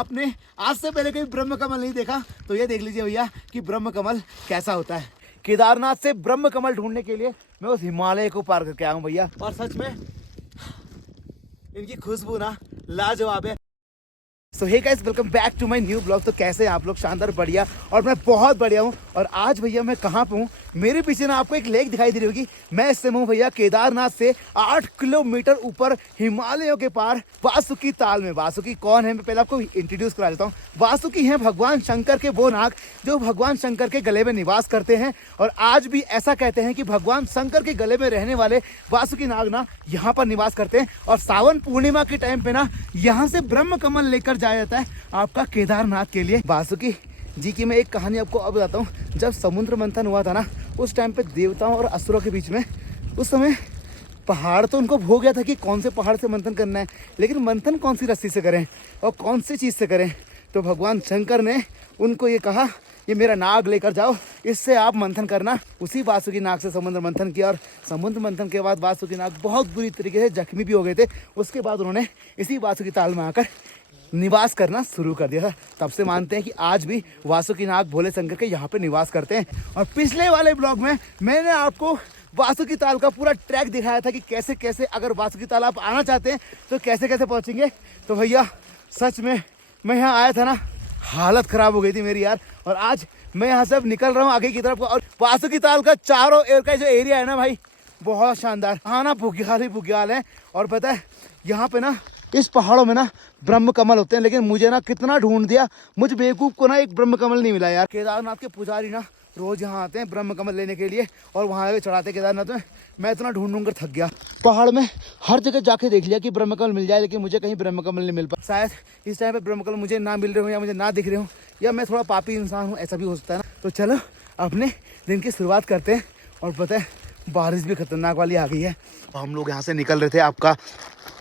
आपने आज से पहले कभी ब्रह्म कमल नहीं देखा तो ये देख लीजिए भैया कि ब्रह्म कमल कैसा होता है। केदारनाथ से ब्रह्म कमल ढूंढने के लिए मैं उस हिमालय को पार करके आया हूँ भैया, और सच में इनकी खुशबू ना लाजवाब है। So hey guys, welcome back to my new blog. तो कैसे हैं आप लोग? शानदार, बढ़िया। और मैं बहुत बढ़िया हूँ। और आज भैया मैं कहाँ पे हूँ? मेरे पीछे ना आपको एक लेक दिखाई दे रही होगी। मैं इस समय हूँ भैया केदारनाथ से 8 किलोमीटर ऊपर हिमालयों के पार वासुकी ताल में। वासुकी कौन है मैं पहले आपको इंट्रोड्यूस करा देता हूँ। वासुकी हैं भगवान शंकर के वो नाग जो भगवान शंकर के गले में निवास करते हैं। और आज भी ऐसा कहते हैं कि भगवान शंकर के गले में रहने वाले वासुकी नाग ना यहाँ पर निवास करते हैं। और सावन पूर्णिमा के टाइम पे ना यहाँ से ब्रह्म कमल लेकर जाया जाता है आपका केदारनाथ के लिए। वासुकी जी की मैं एक कहानी आपको अब बताता हूँ। जब समुद्र मंथन हुआ था ना, उस टाइम पे देवताओं और असुरों के बीच में उस समय पहाड़ तो उनको हो गया था कि कौन से पहाड़ से मंथन करना है, लेकिन मंथन कौन सी रस्सी से करें और कौन सी चीज़ से करें। तो भगवान शंकर ने उनको ये कहा, ये मेरा नाग लेकर जाओ, इससे आप मंथन करना। उसी वासुकी नाग से समुद्र मंथन किया और समुद्र मंथन के बाद वासुकी नाग बहुत बुरी तरीके से जख्मी भी हो गए थे। उसके बाद उन्होंने इसी वासुकी ताल में आकर निवास करना शुरू कर दिया था। तब से मानते हैं कि आज भी वासुकी नाग भोले शंकर के यहाँ पे निवास करते हैं। और पिछले वाले ब्लॉग में मैंने आपको वासुकी ताल का पूरा ट्रैक दिखाया था कि कैसे कैसे अगर वासुकी ताल आप आना चाहते हैं तो कैसे कैसे पहुँचेंगे। तो भैया सच में मैं यहाँ आया था ना, हालत ख़राब हो गई थी मेरी यार। और आज मैं यहाँ से अब निकल रहा हूँ आगे की तरफ। और वासुकी ताल का चारों एयर का जो एरिया है ना भाई, बहुत शानदार। हाँ ना, बुग्याल ही बुग्याल है। और पता है यहाँ पे ना इस पहाड़ों में ना ब्रह्म कमल होते हैं, लेकिन मुझे ना कितना ढूंढ दिया, मुझ बेवकूफ़ को ना एक ब्रह्म कमल नहीं मिला यार। केदारनाथ के पुजारी ना रोज यहाँ आते हैं ब्रह्म कमल लेने के लिए और वहाँ आगे चढ़ाते केदारनाथ में। मैं इतना ढूंढ कर थक गया। पहाड़ में हर जगह जाके देख लिया कि ब्रह्म कमल मिल जाए, लेकिन मुझे कहीं ब्रह्म कमल नहीं मिल पाया। शायद इस टाइम पे ब्रह्म कमल मुझे ना मिल रहे हो या मुझे ना दिख रहे हो, या मैं थोड़ा पापी इंसान हूँ, ऐसा भी हो सकता है ना। तो चलो अपने दिन की शुरुआत करते हैं। और पता है बारिश भी खतरनाक वाली आ गई है। हम लोग यहाँ से निकल रहे थे आपका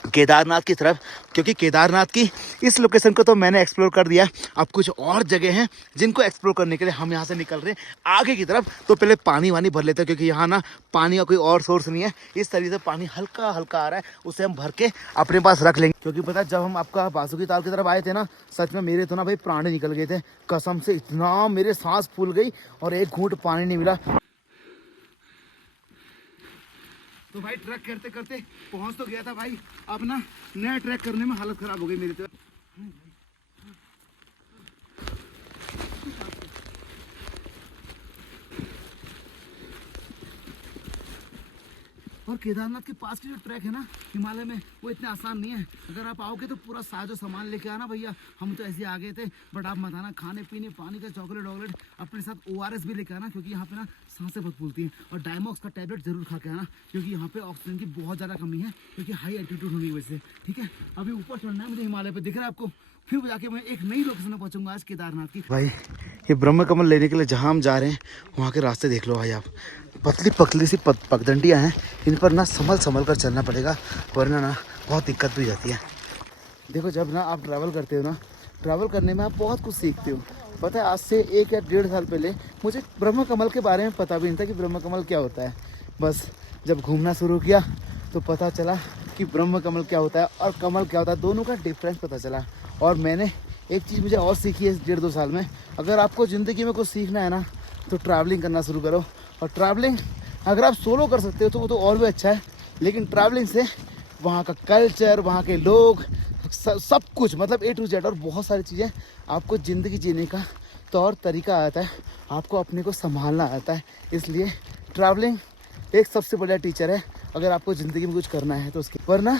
केदारनाथ की तरफ, क्योंकि केदारनाथ की इस लोकेशन को तो मैंने एक्सप्लोर कर दिया। अब कुछ और जगह हैं जिनको एक्सप्लोर करने के लिए हम यहाँ से निकल रहे हैं आगे की तरफ। तो पहले पानी वानी भर लेते हैं, क्योंकि यहाँ ना पानी का कोई और सोर्स नहीं है। इस तरीके से पानी हल्का हल्का आ रहा है, उसे हम भर के अपने पास रख लेंगे। क्योंकि पता है जब हम आपका वासुकी ताल की तरफ आए थे ना, सच में मेरे तो ना भाई प्राण निकल गए थे कसम से। इतना मेरे सांस फूल गई और एक घूंट पानी नहीं मिला। तो भाई ट्रैक करते करते पहुंच तो गया था भाई। अब ना नया ट्रैक करने में हालत खराब हो गई मेरी। तो और केदारनाथ के पास की जो ट्रैक है ना हिमालय में, वो इतना आसान नहीं है। अगर आप आओगे तो पूरा साजो सामान लेके आना भैया। हम तो ऐसे आ गए थे, बट आप मत आना। खाने पीने पानी का चॉकलेट वॉकलेट अपने साथ ORS भी लेके आना, क्योंकि यहाँ पे ना सांसें बहुत फूलती हैं। और डायमॉक्स का टैबलेट जरूर खा के आना, क्योंकि यहाँ पे ऑक्सीजन की बहुत ज़्यादा कमी है, क्योंकि हाई एल्टीट्यूड होने की वजह से। ठीक है, अभी ऊपर चढ़ना है मुझे हिमालय पे, दिख रहा है आपको। फिर जाके मैं एक नई लोकेशन में पहुंचूंगा आज केदारनाथ की। भाई ये ब्रह्म कमल लेने के लिए जहाँ हम जा रहे हैं वहाँ के रास्ते देख लो भाई आप। पतली पतली सी पगडंडियाँ हैं, इन पर ना संभल कर चलना पड़ेगा, वरना ना बहुत दिक्कत भी जाती है। देखो जब ना आप ट्रैवल करते हो ना, ट्रैवल करने में आप बहुत कुछ सीखते हो। पता है आज से 1 या 1.5 साल पहले मुझे ब्रह्म कमल के बारे में पता भी नहीं था कि ब्रह्म कमल क्या होता है। बस जब घूमना शुरू किया तो पता चला कि ब्रह्म कमल क्या होता है और कमल क्या होता है, दोनों का डिफरेंस पता चला। और मैंने एक चीज़ मुझे और सीखी है इस 1.5-2 साल में, अगर आपको ज़िंदगी में कुछ सीखना है ना तो ट्रैवलिंग करना शुरू करो। और ट्रैवलिंग अगर आप सोलो कर सकते हो तो वो तो और भी अच्छा है, लेकिन ट्रैवलिंग से वहाँ का कल्चर, वहाँ के लोग, सब कुछ मतलब A to Z और बहुत सारी चीज़ें आपको ज़िंदगी जीने का तौर तरीका आता है, आपको अपने को संभालना आता है। इसलिए ट्रैवलिंग एक सबसे बड़ा टीचर है अगर आपको ज़िंदगी में कुछ करना है तो उसके। वरना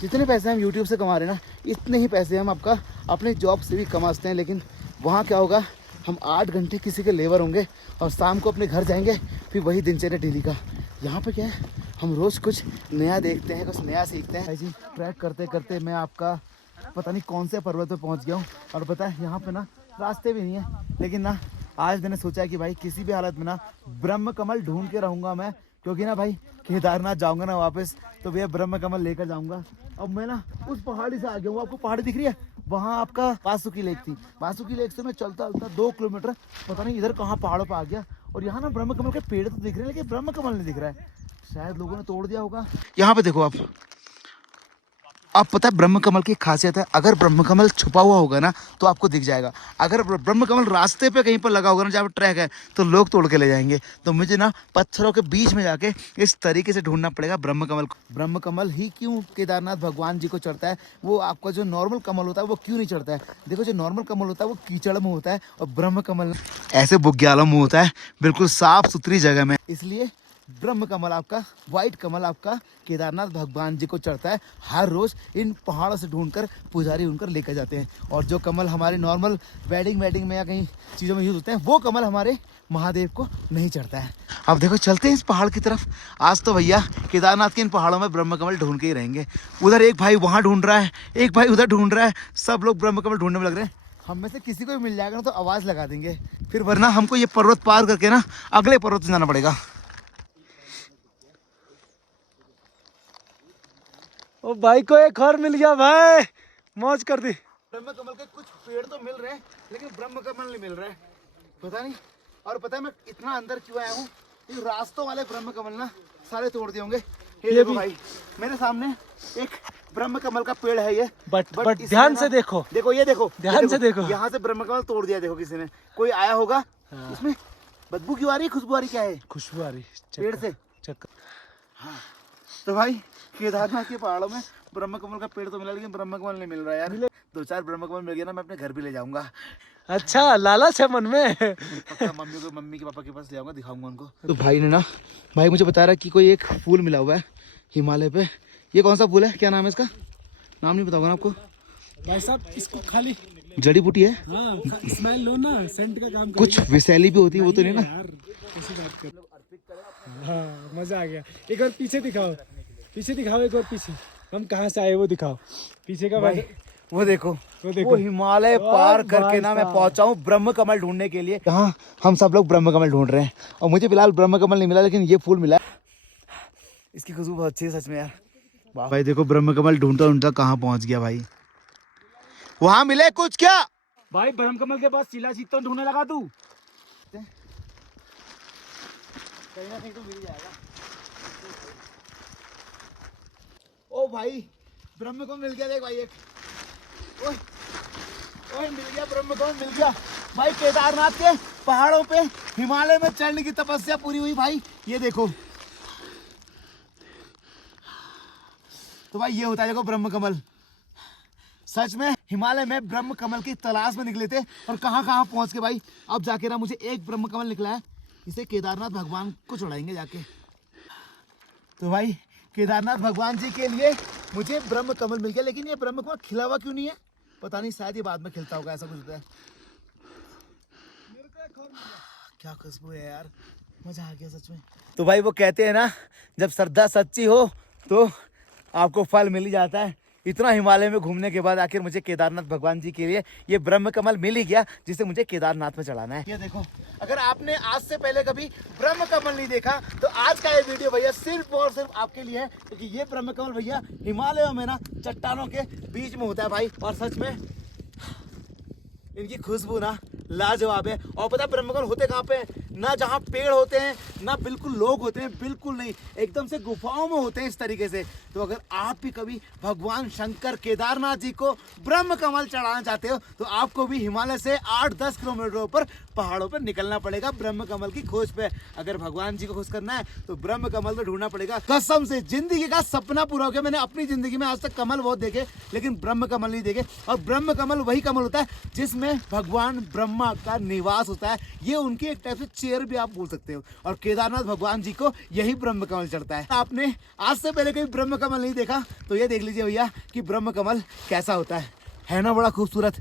जितने पैसे हम यूट्यूब से कमा रहे हैं ना, इतने ही पैसे हम आपका अपने जॉब से भी कमा सकते हैं। लेकिन वहाँ क्या होगा, हम 8 घंटे किसी के लेबर होंगे और शाम को अपने घर जाएंगे, फिर वही दिनचर्या डेली का। यहाँ पे क्या है, हम रोज़ कुछ नया देखते हैं, कुछ नया सीखते हैं। जी ट्रैक करते करते मैं आपका पता नहीं कौन से पर्वत पे पहुँच गया हूँ। और पता है यहाँ पे ना रास्ते भी नहीं है, लेकिन ना आज मैंने सोचा है कि भाई किसी भी हालत में ना ब्रह्म कमल ढूंढ के रहूँगा मैं, क्योंकि ना भाई केदारनाथ जाऊँगा ना वापस तो भैया ब्रह्म कमल लेकर जाऊँगा। अब मैं ना उस पहाड़ी से आ गया हूँ, आपको पहाड़ी दिख रही है, वहाँ आपका वासुकी लेक थी। वासुकी लेक से मैं चलता चलता 2 किलोमीटर पता नहीं इधर कहाँ पहाड़ों पर आ गया। और यहाँ ना ब्रह्म कमल के पेड़ तो दिख रहे हैं, लेकिन ब्रह्म कमल नहीं दिख रहा है। शायद लोगों ने तोड़ दिया होगा। यहाँ पे देखो आप, अब पता है ब्रह्म कमल की खासियत है, अगर ब्रह्म कमल छुपा हुआ होगा ना तो आपको दिख जाएगा। अगर ब्रह्म कमल रास्ते पे कहीं पर लगा होगा ना, जहाँ पर ट्रैक है, तो लोग तोड़ के ले जाएंगे। तो मुझे ना पत्थरों के बीच में जाके इस तरीके से ढूंढना पड़ेगा ब्रह्म कमल को। ब्रह्म कमल ही क्यों केदारनाथ भगवान जी को चढ़ता है, वो आपका जो नॉर्मल कमल होता है वो क्यों नहीं चढ़ता है। देखो जो नॉर्मल कमल होता है वो कीचड़ में होता है, और ब्रह्म कमल ऐसे बुग्यालों में होता है, बिल्कुल साफ सुथरी जगह में। इसलिए ब्रह्म कमल आपका, व्हाइट कमल आपका केदारनाथ भगवान जी को चढ़ता है। हर रोज इन पहाड़ों से ढूंढकर पुजारी उनकर लेकर जाते हैं। और जो कमल हमारे नॉर्मल वेडिंग में या कहीं चीज़ों में यूज होते हैं, वो कमल हमारे महादेव को नहीं चढ़ता है। अब देखो चलते हैं इस पहाड़ की तरफ। आज तो भैया केदारनाथ के इन पहाड़ों में ब्रह्म कमल ढूंढ के ही रहेंगे। उधर एक भाई वहाँ ढूंढ रहा है, एक भाई उधर ढूंढ रहा है, सब लोग ब्रह्म कमल ढूंढने में लग रहे हैं। हम में से किसी को भी मिल जाएगा ना तो आवाज़ लगा देंगे, फिर वरना हमको ये पर्वत पार करके ना अगले पर्वत में जाना पड़ेगा। ओ भाई को एक और मिल गया भाई, मौज कर दी। ब्रह्म कमल के कुछ पेड़ तो मिल रहे हैं, लेकिन ब्रह्म कमल नहीं मिल रहा है, पता नहीं। और पता है मैं इतना अंदर क्यों आया हूँ, ये रास्तों वाले ब्रह्म कमल ना सारे तोड़ दिए होंगे। ये देखो भाई, मेरे सामने एक ब्रह्म कमल का पेड़ है ये, बट ध्यान से देखो, देखो ये देखो, ध्यान से देखो। यहाँ से ब्रह्म कमल तोड़ दिया, देखो किसी ने, कोई आया होगा। हाँ। इसमें बदबू क्यों आ रही है, खुशबू आ रही, क्या है? खुशबू आ रही पेड़ से। चक्कर। हाँ तो भाई केदारनाथ के पहाड़ों में ब्रह्म कमल का पेड़ तो मिला, लेकिन ब्रह्म कमल नहीं मिल रहा यार। 2-4 ब्रह्म कमल मिल गया ना, मैं अपने घर भी ले जाऊंगा। अच्छा लालच है मन में। पक्का मम्मी के पापा के पास ले जाऊंगा, दिखाऊंगा उनको। तो भाई ने ना, भाई मुझे बता रहा है कि कोई एक फूल मिला हुआ है हिमालय पे। ये कौन सा फूल है, क्या नाम है इसका? नाम नहीं बताऊंगा ना आपको भाई साहब, इसको खाली जड़ी बूटी है। हाँ, स्मेल लो ना, सेंट का काम कुछ विषैली भी होती है, वो तो नहीं ना यार, ऐसी बात कर। हाँ मजा आ गया। एक और पीछे दिखाओ, पीछे दिखाओ, एक और पीछे। हम कहाँ से आए वो दिखाओ, पीछे का भाई। वो देखो, वो देखो। वो हिमालय पार करके ना मैं पहुंचा हूँ ब्रह्म कमल ढूंढने के लिए। यहाँ हम सब लोग ब्रह्म कमल ढूंढ रहे हैं, और मुझे फिलहाल ब्रह्म कमल नहीं मिला, लेकिन ये फूल मिला। इसकी खुशबू बहुत अच्छी है सच में यार। भाई देखो ब्रह्म कमल ढूंढता ढूंढता कहाँ पहुंच गया भाई। वहां मिले कुछ क्या? भाई ब्रह्म कमल के पास शिला जीत तो ढूंढने लगा तू। कहीं ना कहीं तो मिल जाएगा। ओ भाई ब्रह्म कमल मिल गया, देख भाई एक। ओए ओए मिल गया ब्रह्म कमल, मिल गया भाई। केदारनाथ के पहाड़ों पे हिमालय में चढ़ने की तपस्या पूरी हुई भाई, ये देखो। तो भाई ये होता है देखो ब्रह्म कमल। सच में हिमालय में ब्रह्म कमल की तलाश में निकले थे, और कहाँ कहाँ पहुंच के भाई। अब जाके ना मुझे एक ब्रह्म कमल निकला है, इसे केदारनाथ भगवान को चढ़ाएंगे जाके। तो भाई केदारनाथ भगवान जी के लिए मुझे ब्रह्म कमल मिल गया, लेकिन ये ब्रह्म कमल खिला हुआ क्यों नहीं है, पता नहीं, शायद ये बाद में खिलता होगा, ऐसा कुछ होता है। क्या खुशबू है यार, मजा आ गया सच में। तो भाई वो कहते हैं ना, जब श्रद्धा सच्ची हो तो आपको फल मिल ही जाता है। इतना हिमालय में घूमने के बाद आखिर मुझे केदारनाथ भगवान जी के लिए ये ब्रह्म कमल मिल ही गया, जिसे मुझे केदारनाथ में चढ़ाना है। ये देखो, अगर आपने आज से पहले कभी ब्रह्म कमल नहीं देखा तो आज का ये वीडियो भैया सिर्फ और सिर्फ आपके लिए है, क्योंकि ये ब्रह्म कमल भैया हिमालयों में ना चट्टानों के बीच में होता है भाई। और सच में इनकी खुशबू ना लाजवाब है। और पता है ब्रह्म कमल होते कहाँ पे हैं? ना जहाँ पेड़ होते हैं, ना बिल्कुल लोग होते हैं, बिल्कुल नहीं, एकदम से गुफाओं में होते हैं इस तरीके से। तो अगर आप भी कभी भगवान शंकर केदारनाथ जी को ब्रह्म कमल चढ़ाना चाहते हो तो आपको भी हिमालय से 8-10 किलोमीटर ऊपर पहाड़ों पर निकलना पड़ेगा ब्रह्म कमल की खोज पे। अगर भगवान जी को खुश करना है तो ब्रह्म कमल तो ढूंढना पड़ेगा। कसम से जिंदगी का सपना पूरा हो गया। मैंने अपनी जिंदगी में आज तक कमल बहुत देखे, लेकिन ब्रह्म कमल नहीं देखे। और ब्रह्म कमल वही कमल होता है जिसमें भगवान ब्रह्मा का निवास होता है। ये उनकी एक टाइप से चेयर भी आप बोल सकते हो। और केदारनाथ भगवान जी को यही ब्रह्म कमल चढ़ता है। आपने आज से पहले कभी ब्रह्म कमल नहीं देखा तो ये देख लीजिए भैया कि ब्रह्म कमल कैसा होता है ना, बड़ा खूबसूरत।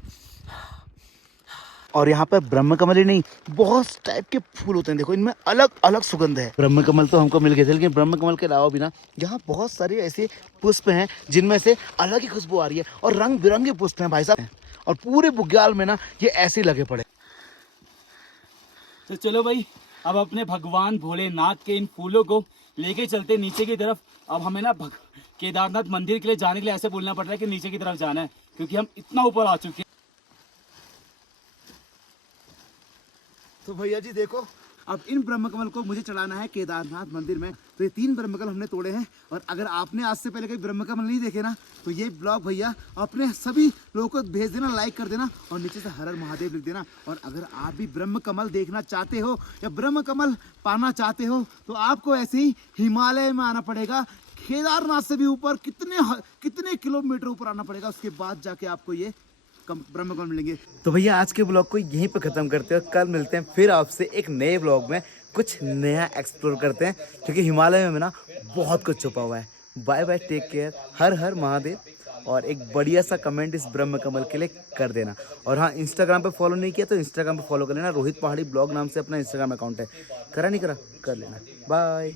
और यहाँ पर ब्रह्म कमल ही नहीं, बहुत टाइप के फूल होते हैं। देखो इनमें अलग अलग सुगंध है। ब्रह्म कमल तो हमको मिल गए थे, लेकिन ब्रह्म कमल के अलावा भी ना यहाँ बहुत सारे ऐसे पुष्प हैं जिनमें से अलग ही खुशबू आ रही है, और रंग बिरंगे पुष्प हैं भाई साहब। और पूरे बुग्याल में ना ये ऐसे लगे पड़े। तो चलो भाई, अब अपने भगवान भोलेनाथ के इन फूलों को लेके चलते नीचे की तरफ। अब हमें ना केदारनाथ मंदिर के लिए जाने के लिए ऐसे बोलना पड़ रहा है कि नीचे की तरफ जाना है, क्योंकि हम इतना ऊपर आ चुके हैं। तो भैया जी देखो, अब इन ब्रह्म कमल को मुझे चढ़ाना है केदारनाथ मंदिर में। तो ये 3 ब्रह्म कमल हमने तोड़े हैं, और अगर आपने आज से पहले कहीं ब्रह्म कमल नहीं देखे ना, तो ये ब्लॉग भैया अपने सभी लोगों को भेज देना, लाइक कर देना, और नीचे से हर हर महादेव लिख देना। और अगर आप भी ब्रह्म कमल देखना चाहते हो या ब्रह्म कमल पाना चाहते हो, तो आपको ऐसे ही हिमालय में आना पड़ेगा, केदारनाथ से भी ऊपर कितने किलोमीटर ऊपर आना पड़ेगा, उसके बाद जाके आपको ये ब्रह्म कमल मिलेंगे। तो भैया आज के ब्लॉग को यहीं पे खत्म करते हैं, कल मिलते हैं फिर आपसे एक नए ब्लॉग में, कुछ नया एक्सप्लोर करते हैं, क्योंकि हिमालय में ना बहुत कुछ छुपा हुआ है। बाय बाय, टेक केयर, हर हर महादेव, और एक बढ़िया सा कमेंट इस ब्रह्म कमल के लिए कर देना। और हाँ, इंस्टाग्राम पे फॉलो नहीं किया तो इंस्टाग्राम पे फॉलो कर लेना, रोहित पहाड़ी ब्लॉग नाम से अपना इंस्टाग्राम अकाउंट है, करा नहीं करा कर लेना। बाय।